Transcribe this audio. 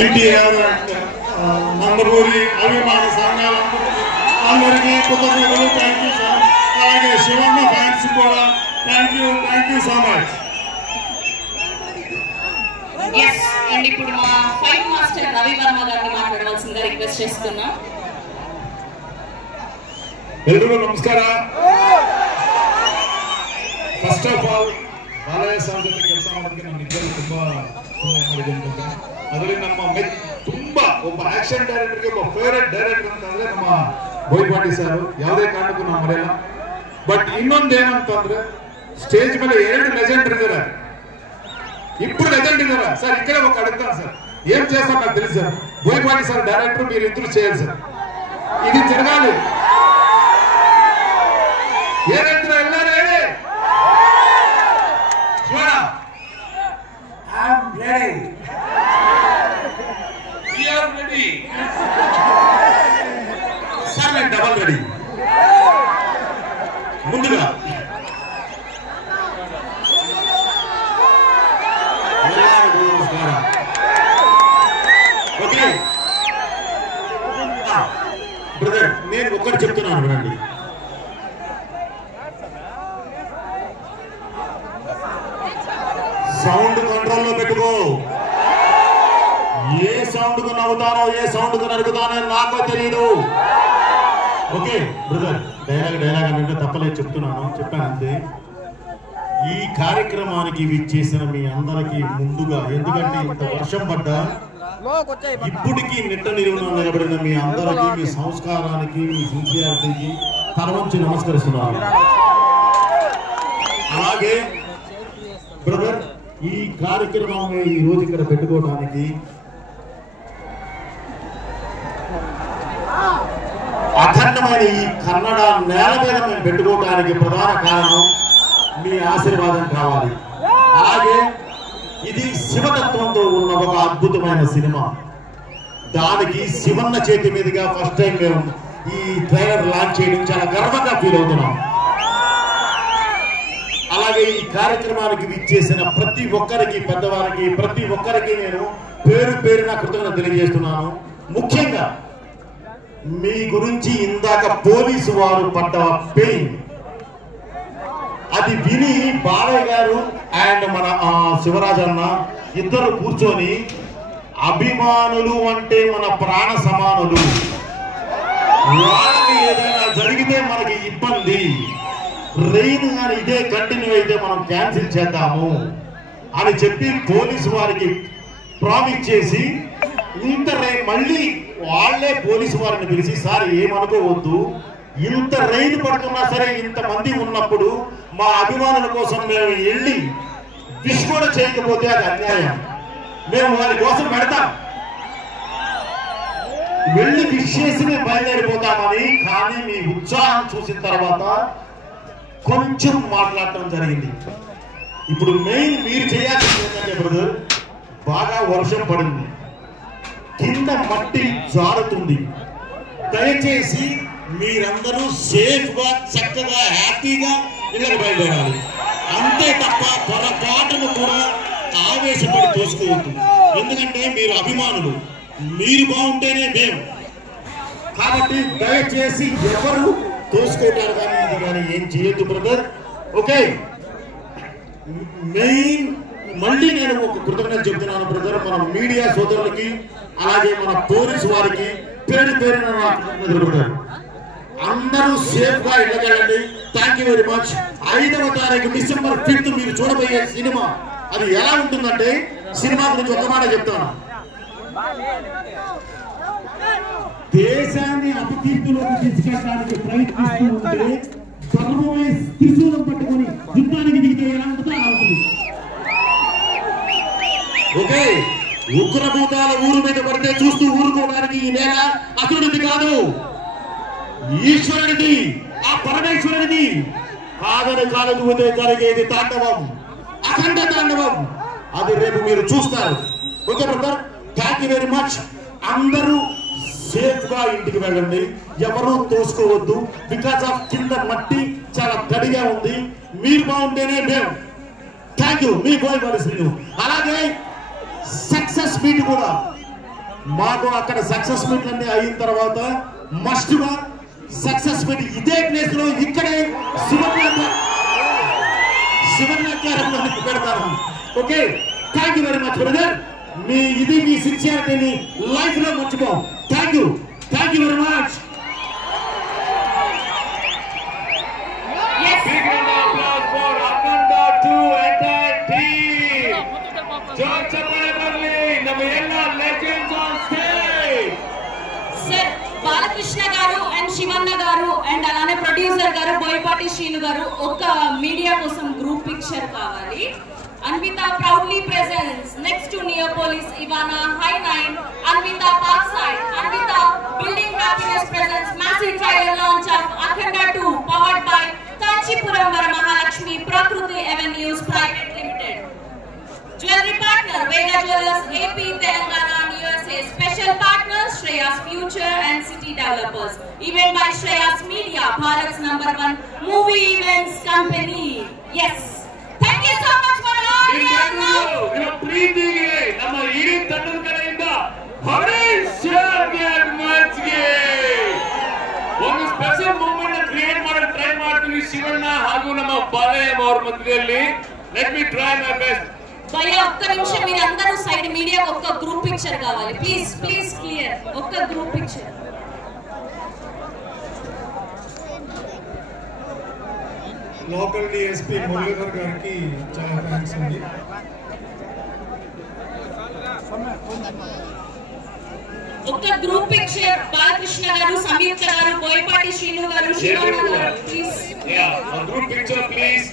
ఎన్టీఆర్ నందమూరి అభిమాన సంఘాలందరికీ కృతజ్ఞతలు. Thank you sir. అలాగే శివన్న ఫ్యాన్స్ కూడా thank you so much. And ఇప్పుడు మా ఫైట్ మాస్టర్ రవి వర్మ గారిని మాట్లాడవలసిందిగా రిక్వెస్ట్ చేస్తున్నా. ಎಲ್ರಿಗೂ ನಮಸ್ಕಾರ. First of all Balayya sir ಜೊತೆ ಕೆಲಸ ಮಾಡೋದಕ್ಕೆ ನಾನು ನಿಜವಾಗ್ಲೂ ತುಂಬಾ ಮಾಡಿದ್ದೇನೆ. ಅದರಲ್ಲಿ ನಮ್ಮ ತುಂಬಾ ಒಬ್ಬ ಆಕ್ಷನ್ ಡೈರೆಕ್ಟರ್ಗೆ ಒಬ್ಬ ಫೇವರೇಟ್ ಡೈರೆಕ್ಟರ್ ಅಂತಂದ್ರೆ ನಮ್ಮ ಬೋಯಪಾಟಿ ಸರ್. ಯಾವುದೇ ಕಾರಣಕ್ಕೂ ನಾವು ಮರೆಯಲ್ಲ. ಬಟ್ ಇನ್ನೊಂದೇನಂತಂದ್ರೆ స్టేజ్ మీద 2 లెజెండరీ ఇದ್ದಾರೆ. ఇప్పుడు లెజెండ్ ఇದ್ದಾರೆ సార్. ఇక్కడే ఒక అడుగుతాను సార్, ఏం చేస్తాను నాకు తెలుసు సార్. ಬೋయపాటి సార్ డైరెక్టర్, మీరు ఇద్దరు చేయాలి సార్. ఇది జరగాలి. ఏదంటే వెళ్ళారే I'm ready. We are ready. Sir, I'm double ready. ముందుగా నమస్కారం. ఓకే బ్రదర్, నేను ఒక్కటి చెప్తున్నాను వినండి. సౌండ్ కంట్రోల్లో పెట్టుకో. ఏ సౌండ్ కు నవ్వుతానో ఏ సౌండ్ కు నరుకుతానో నాకు తెలియదు. ఓకే బ్రదర్, డైలాగ్ అంటే తప్పలేదు, చెప్పాను అంతే. ఈ కార్యక్రమానికి విచ్చేసిన మీ అందరికీ ముందుగా, ఎందుకంటే ఇంత వర్షం పడ్డా ఇప్పటికీ నిట్ట నిలువున నిలబడిన మీ అందరికీ, మీ సంస్కారానికి, మీ సిన్సియారిటీకి తల వంచి నమస్కరిస్తున్నాను. అలాగే బ్రదర్, ఈ కార్యక్రమం ఈ రోజు ఇక్కడ పెట్టుకోవడానికి అఖండమైన ఈ కన్నడ నేల మీద మేము పెట్టుకోవడానికి ప్రధాన కారణం మీ ఆశీర్వాదం కావాలి. అలాగే ఇది శివతత్వంతో ఉన్న ఒక అద్భుతమైన సినిమా. దానికి శివన్న చేతి మీదుగా ఫస్ట్ టైం మేము ఈ ట్రైలర్ లాంచ్ చేయడం చాలా గర్వంగా ఫీల్ అవుతున్నాం. అలాగే ఈ కార్యక్రమానికి విచ్చేసిన ప్రతి ఒక్కరికి, పెద్దవారికి, ప్రతి ఒక్కరికి నేను పేరు పేరున కృతజ్ఞత తెలియజేస్తున్నాను. ముఖ్యంగా మీ గురించి ఇందాక పోలీసు వారు పడ్డ పెయిన్, అది విని బాలయ్య గారు అండ్ మన శివరాజన్న ఇద్దరు కూర్చొని, అభిమానులు అంటే మన ప్రాణ సమానులు, వాళ్ళకి ఏదైనా జరిగితే మనకి ఇబ్బంది, రెయిన్ కానీ ఇదే కంటిన్యూ అయితే మనం క్యాన్సిల్ చేద్దాము అని చెప్పి పోలీసు వారికి ప్రామిస్ చేసి, మళ్ళీ వాళ్ళే పోలీసు వారిని పిలిచి, సార్ ఏమనుకోవద్దు, ఇంత రైలు పడుతున్నా సరే ఇంతమంది ఉన్నప్పుడు మా అభిమానుల కోసం మేము వెళ్ళి విష్ కూడా చేయకపోతే అది అన్యాయం, మేము వారి కోసం పెడతాం, వెళ్ళి విష్ చేసి మేము బయలుదేరిపోతామని. కానీ మీ ఉత్సాహం చూసిన తర్వాత కొంచెం మాట్లాడటం జరిగింది. ఇప్పుడు మెయిన్ మీరు చేయాల్సింది ఏంటంటే బ్రదర్, బాగా వర్షం పడింది, కింద మట్టి జారుతుంది, దయచేసి మీరందరూ సేఫ్ గా చక్కగా హ్యాపీగా ఇళ్ళకి బయలుదేరాలి. అంతే తప్ప పొరపాటును కూడా ఆవేశపడి తోసుకోవద్దు. ఎందుకంటే మీరు అభిమానులు, మీరు బాగుంటేనే మేము. కాబట్టి దయచేసి ఎవరు తోసుకోవటారు కానీ ఇది కానీ ఏం చేయొద్దు బ్రదర్. ఓకే, మెయిన్ మళ్ళీ నేను ఒక కృతజ్ఞత చెప్తున్నాను బ్రదర్, మన మీడియా సోదరులకి, అలాగే మన పోలీసు వారికి పేరు పేరున బ్రదర్. అందరూ సేఫ్ గా వెళ్ళగలండి. Thank you very much. 5వ తారీఖు డిసెంబర్ 5th మీరు చూడబోయే సినిమా అది ఎలా ఉంటుందంటే, సినిమా గురించి ఒక మాట చెప్తాను. దేశాన్ని అపకీర్తిలోకి తీసుకెళ్ళడానికి ప్రయత్నిస్తూ ఉంటే ధర్మమే త్రిశూలం పట్టుకొని యుద్ధానికి దిగితే ఎలా ఉంటుందో అలా ఉంటుంది. ఓకే, ఉగ్రభూతాల ఊరు మీద పడితే చూస్తూ ఊరుకోవడానికి ఈ నేల అసురుడిది కాదు, ఈశ్వరుడిది, ఆ పరమేశ్వరుడిది. కాదని కాలుగుతే జరిగేది తాండవం, అఖండ తాండవం. అది రేపు మీరు చూస్తారు. Okay brother, thank you very much. అందరూ సేఫ్ గా ఇంటికి వెళ్ళండి, ఎవరు తోసుకోవద్దు. బికాస్ ఆఫ్ కింద మట్టి చాలా తడిగా ఉంది, మీరు బాగుంటేనే మేము. థ్యాంక్ యూ, మీ బోయపాటి శ్రీను. అలాగే సక్సెస్ మీట్ కూడా మాకు అక్కడ సక్సెస్ మీట్ అన్ని అయిన తర్వాత మస్ట్ గా సక్సెస్ మీట్ ఇదే ప్లేస్ లో ఇక్కడే శివనాచారంలో పెడతాను. Okay, thank you very much brother. మీ సిన్సియారిటీని లైఫ్ లో మర్చిపో. Thank you very much. Balakrishna garu and Shivanna గారు అండ్ అలానే ప్రొడ్యూసర్ గారు బోయపాటి శ్రీను గారు ఒక మీడియా కోసం గ్రూప్ పిక్చర్ కావాలి. Anvita proudly presents next to Neopolis Ivana High 9 Anvita Parkside. Anvita Building Happiness presents massive trailer launch of Akhanda 2 powered by Kanchipuram Varamahalakshmi Prakruti Avenues Private Limited. Jewelry partner Vega Jewelers AP Telangana and USA. Special partners Shreyas Future and City Developers. Event by Shreyas Media, Bharat's #1 movie events company. Yes. Thank you so much for all your love. ಪ್ರೀತಿಗೆ ನಮ್ಮ ಇಡೀ ತಂಡದ ಕಡೆಯಿಂದ ಒಂದು special moment create ಮಾಡಲು try ಮಾಡ್ತೀವಿ ಶಿವಣ್ಣ ಹಾಗೂ ನಮ್ಮ ಬಾಲಯ್ಯ ಅವರ ಮಧ್ಯದಲ್ಲಿ. Let me try my best. భయ్యా ఒక్క నిమిషం, మీరందరూ సైడ్ మీడియాకి ఒక్క గ్రూప్ పిక్చర్ కావాలి ప్లీజ్. క్లియర్ ఒక్క group picture. Local DSP Muralidhar గారికి చాలా థ్యాంక్స్ అండి. ఒక్క గ్రూప్ పిక్చర్ బాలకృష్ణ గారు, సంయుక్త గారు, బోయపాటి శ్రీను గారు, శివన్న గారు ప్లీజ్. Group picture please.